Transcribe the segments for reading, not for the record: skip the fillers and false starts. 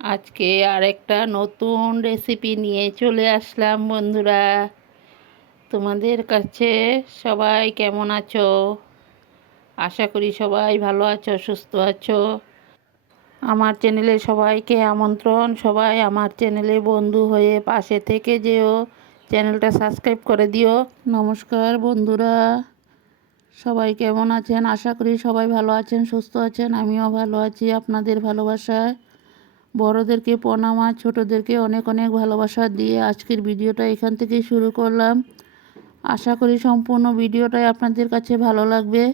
আজকে আরেকটা নতুন রেসিপি নিয়ে চলে আসলাম বন্ধুরা। তোমাদের কাছে সবাই কেমন আছো? আশা করি সবাই ভালো আছো, সুস্থ আছো। আমার চ্যানেলে সবাইকে আমন্ত্রণ, সবাই আমার চ্যানেলে বন্ধু হয়ে পাশে থেকে যেও, চ্যানেলটা সাবস্ক্রাইব করে দিও। নমস্কার বন্ধুরা, সবাই কেমন আছেন? আশা করি সবাই ভালো আছেন, সুস্থ আছেন। আমিও ভালো আছি আপনাদের ভালোবাসায়। বড়োদেরকে প্রণাম আর ছোটোদেরকে অনেক অনেক ভালোবাসা দিয়ে আজকের ভিডিওটা এখান থেকেই শুরু করলাম। আশা করি সম্পূর্ণ ভিডিওটাই আপনাদের কাছে ভালো লাগবে।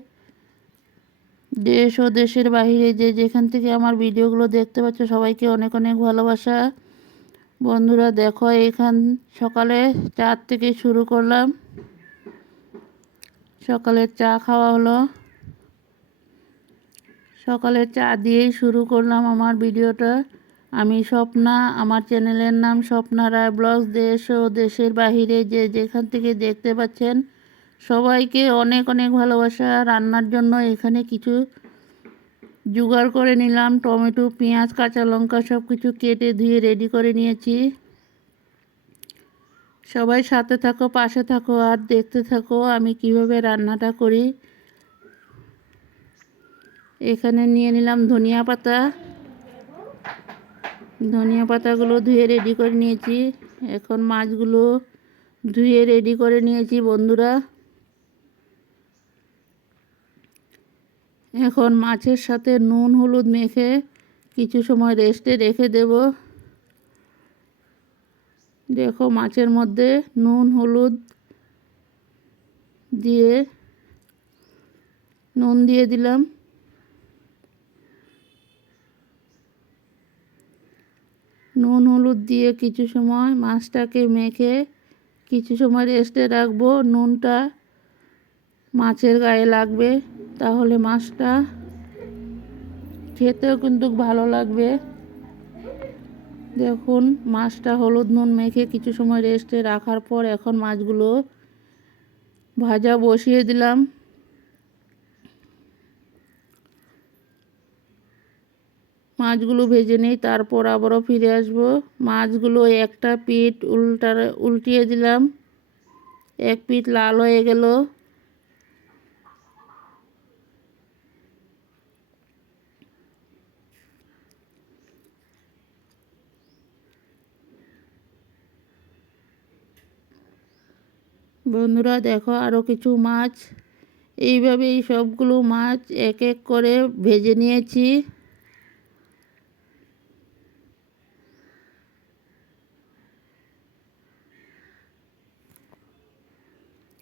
দেশ ও দেশের বাইরে যে যেখান থেকে আমার ভিডিওগুলো দেখতে পাচ্ছ সবাইকে অনেক অনেক ভালোবাসা। বন্ধুরা দেখো, এখান সকালে 4 থেকে শুরু করলাম। সকালের চা খাওয়া হলো, সকালের চা দিয়েই শুরু করলাম আমার ভিডিওটা। আমি স্বপ্না, আমার চ্যানেলের নাম স্বপ্না রায় ব্লগস। দেশ ও দেশের বাহিরে যে যেখান থেকে দেখতে পাচ্ছেন সবাইকে অনেক অনেক ভালোবাসা। রান্নার জন্য এখানে কিছু জোগাড় করে নিলাম। টমেটো, পেঁয়াজ, কাঁচা লঙ্কা সব কিছু কেটে ধুয়ে রেডি করে নিয়েছি। সবাই সাথে থাকো, পাশে থাকো আর দেখতে থাকো আমি কিভাবে রান্নাটা করি। এখানে নিয়ে নিলাম ধনিয়া পাতা। ধনিয়া পাতাগুলো ধুয়ে রেডি করে নিয়েছি। এখন মাছগুলো ধুয়ে রেডি করে নিয়েছি বন্ধুরা। এখন মাছের সাথে নুন হলুদ মেখে কিছু সময় রেস্টে রেখে দেব। দেখো, মাছের মধ্যে নুন হলুদ দিয়ে নুন দিয়ে দিলাম। নুন হলুদ দিয়ে কিছু সময় মাছটাকে মেখে কিছু সময় রেস্টে রাখবো। নুনটা মাছের গায়ে লাগবে, তাহলে মাছটা খেতেও কিন্তু ভালো লাগবে। দেখুন, মাছটা হলুদ নুন মেখে কিছু সময় রেস্টে রাখার পর এখন মাছগুলো ভাজা বসিয়ে দিলাম। মাছগুলো ভেজে নিই, তারপর আবারও ফিরে আসব। মাছগুলো একটা পিঠ উল্টিয়ে দিলাম। এক পিঠ লাল হয়ে গেল। বন্ধুরা দেখো, আরও কিছু মাছ এইভাবেই সবগুলো মাছ এক এক করে ভেজে নিয়েছি।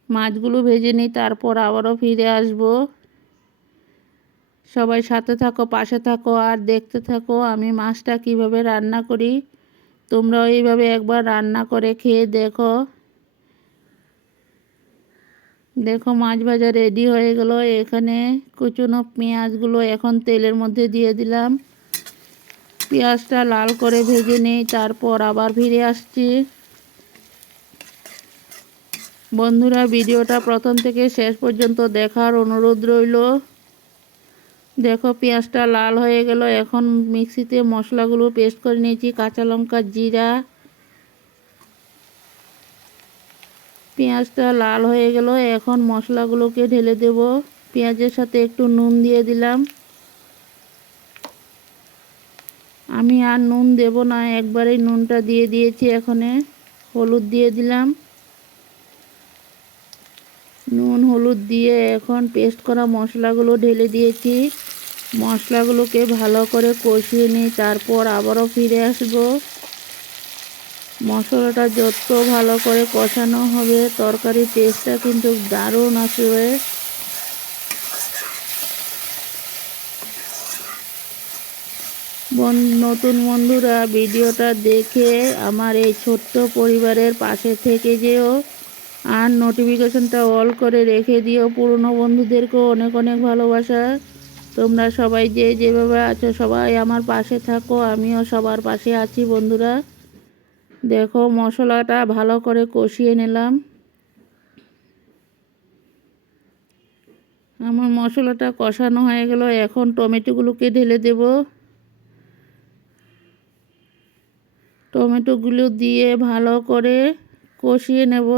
মাছগুলো ভেজে নিই, তারপর আবারও ফিরে আসব। সবাই সাথে থাকো, পাশে থাকো আর দেখতে থাকো আমি মাছটা কিভাবে রান্না করি। তোমরাও এইভাবে একবার রান্না করে খেয়ে দেখো। দেখো, মাছ ভাজা রেডি হয়ে গেল। এখানে কুচনো পেঁয়াজগুলো এখন তেলের মধ্যে দিয়ে দিলাম। পেঁয়াজটা লাল করে ভেজে নেই, তারপর আবার ফিরে আসছি। বন্ধুরা, ভিডিওটা প্রথম থেকে শেষ পর্যন্ত দেখার অনুরোধ রইল। দেখো, পেঁয়াজটা লাল হয়ে গেল। এখন মিক্সিতে মশলাগুলো পেস্ট করে নিয়েছি। কাঁচা লঙ্কা, জিরা। পেঁয়াজটা লাল হয়ে গেল, এখন মশলাগুলোকে ঢেলে দেব। পেঁয়াজের সাথে একটু নুন দিয়ে দিলাম। আমি আর নুন দেব না, একবারেই নুনটা দিয়ে দিয়েছি। এখানে হলুদ দিয়ে দিলাম। নুন হলুদ দিয়ে এখন পেস্ট করা মশলাগুলো ঢেলে দিয়েছি। মশলাগুলোকে ভালো করে কষিয়ে নিই, তারপর আবারও ফিরে আসব। মশলাটা যত ভালো করে কষানো হবে তরকারির টেস্টটা কিন্তু দারুণ আসবে। নতুন বন্ধুরা ভিডিওটা দেখে আমার এই ছোট্ট পরিবারের পাশে থেকে যেও আর নোটিফিকেশনটা অল করে রেখে দিও। পুরনো বন্ধুদেরকেও অনেক অনেক ভালোবাসা। তোমরা সবাই যে যেভাবে আছো সবাই আমার পাশে থাকো, আমিও সবার পাশে আছি বন্ধুরা। দেখো, মশলাটা ভালো করে কষিয়ে নিলাম। আমার মশলাটা কষানো হয়ে গেল, এখন টমেটোগুলোকে ঢেলে দেব। টমেটোগুলো দিয়ে ভালো করে কষিয়ে নেব।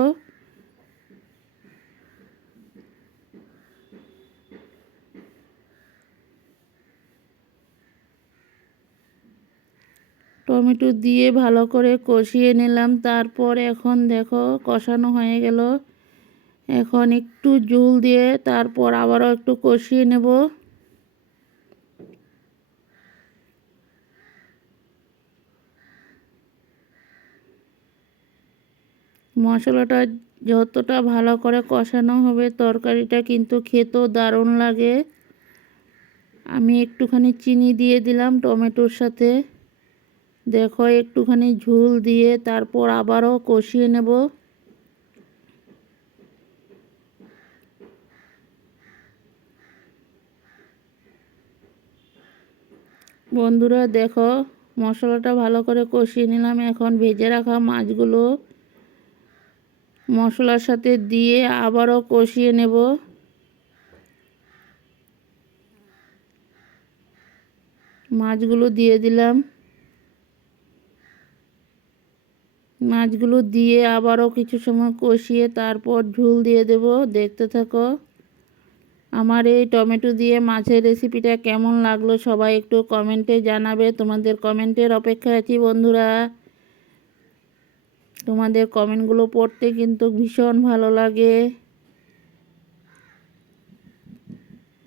টমেটো দিয়ে ভালো করে কষিয়ে নিলাম। তারপর এখন দেখো কষানো হয়ে গেল। এখন একটু ঝোল দিয়ে তারপর আবারও একটু কষিয়ে নেব। মশলাটা যতটা ভালো করে কষানো হবে তরকারিটা কিন্তু খেতেও দারুণ লাগে। আমি একটুখানি চিনি দিয়ে দিলাম টমেটোর সাথে। দেখো একটুখানি ঝোল দিয়ে তারপর আবারও কষিয়ে নেব। বন্ধুরা দেখো মশলাটা ভালো করে কষিয়ে নিলাম। এখন ভেজে রাখা মাছগুলো মশলার সাথে দিয়ে আবারও কষিয়ে নেব। মাছগুলো দিয়ে দিলাম। মাছগুলো দিয়ে আবারও কিছু সময় কষিয়ে তারপর ঝোল দিয়ে দেব। দেখতে থাকো। আমার এই টমেটো দিয়ে মাছের রেসিপিটা কেমন লাগলো সবাই একটু কমেন্টে জানাবে। তোমাদের কমেন্টের অপেক্ষায় আছি বন্ধুরা। তোমাদের কমেন্টগুলো পড়তে কিন্তু ভীষণ ভালো লাগে।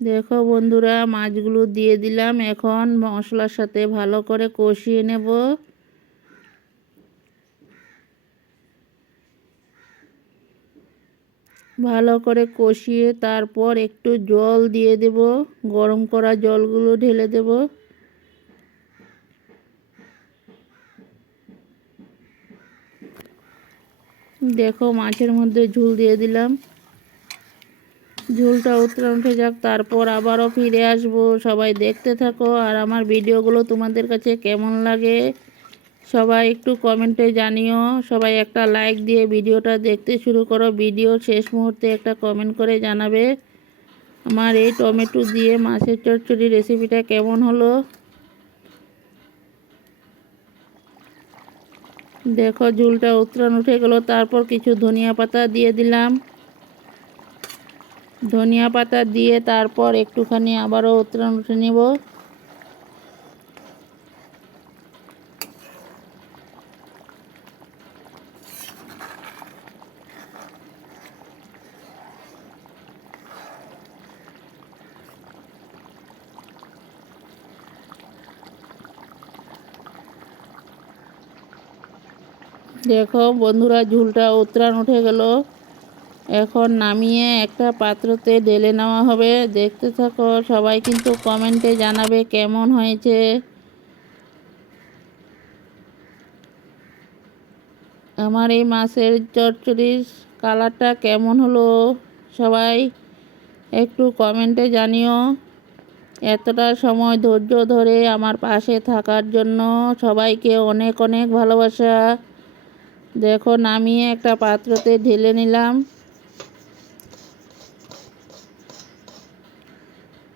দেখো বন্ধুরা মাছগুলো দিয়ে দিলাম। এখন মশলার সাথে ভালো করে কষিয়ে নেব। ভালো করে কষিয়ে তারপর একটু জল দিয়ে দেব। গরম করা জলগুলো ঢেলে দেব। দেখো মাছের মধ্যে ঝোল দিয়ে দিলাম। ঝোলটা উঠে যাক তারপর আবারও ফিরে আসবো। সবাই দেখতে থাকো। আর আমার ভিডিওগুলো তোমাদের কাছে কেমন লাগে সবাই একটু কমেন্টে জানিও। সবাই একটা লাইক দিয়ে ভিডিওটা দেখতে শুরু করো। ভিডিও শেষ মুহূর্তে একটা কমেন্ট করে জানাবে আমার এই টমেটো দিয়ে মাছের চচ্চড়ি রেসিপিটা কেমন হলো। দেখো ঝোলটা উঠে গেল। তারপর কিছু ধনিয়া পাতা দিয়ে দিলাম। ধনিয়া পাতা দিয়ে তারপর একটুখানি আবারও উঠে নেব। দেখো বন্ধুরা ঝোলটা উঠে গেল। এখন নামিয়ে একটা পাত্রতে ঢেলে নেওয়া হবে। দেখতে থাকো। সবাই কিন্তু কমেন্টে জানাবে কেমন হয়েছে। আমার এই মাছের চচ্চড়ির কালারটা কেমন হলো সবাই একটু কমেন্টে জানিও। এতটা সময় ধৈর্য ধরে আমার পাশে থাকার জন্য সবাইকে অনেক অনেক ভালোবাসা। দেখো নামিয়ে একটা পাত্রতে ঢেলে নিলাম।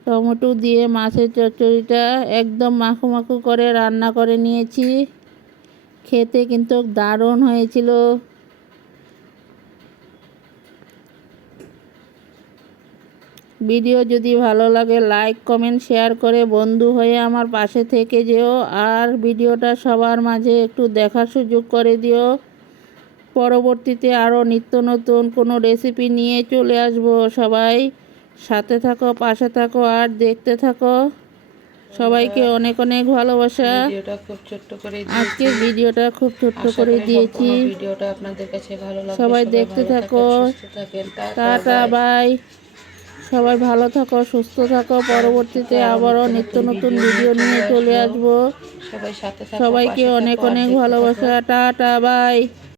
টমেটো দিয়ে মাছের চচ্চড়িটা একদম মাখো মাখো করে রান্না করে নিয়েছি। খেতে কিন্তু দারুণ হয়েছিল। ভিডিও যদি ভালো লাগে লাইক কমেন্ট শেয়ার করে বন্ধু হয়ে আমার পাশে থেকে যেও। আর ভিডিওটা সবার মাঝে একটু দেখার সুযোগ করে দিও। পরবর্তীতে আরও নিত্য নতুন কোনো রেসিপি নিয়ে চলে আসবো। সবাই সাথে থাকো পাশে থাকো আর দেখতে থাকো। সবাইকে অনেক অনেক ভালোবাসা। আজকের ভিডিওটা খুব ছোট্ট করে দিয়েছি। ভিডিওটা আপনাদের কাছে ভালো লাগবে। সবাই দেখতে থাকো। Tata bye. সবাই ভালো থাকো সুস্থ থাকো। পরবর্তীতে আবারও নিত্য নতুন ভিডিও নিয়ে চলে আসবো। সবাই সাথে থাকো। সবাইকে অনেক অনেক ভালোবাসা। Tata bye.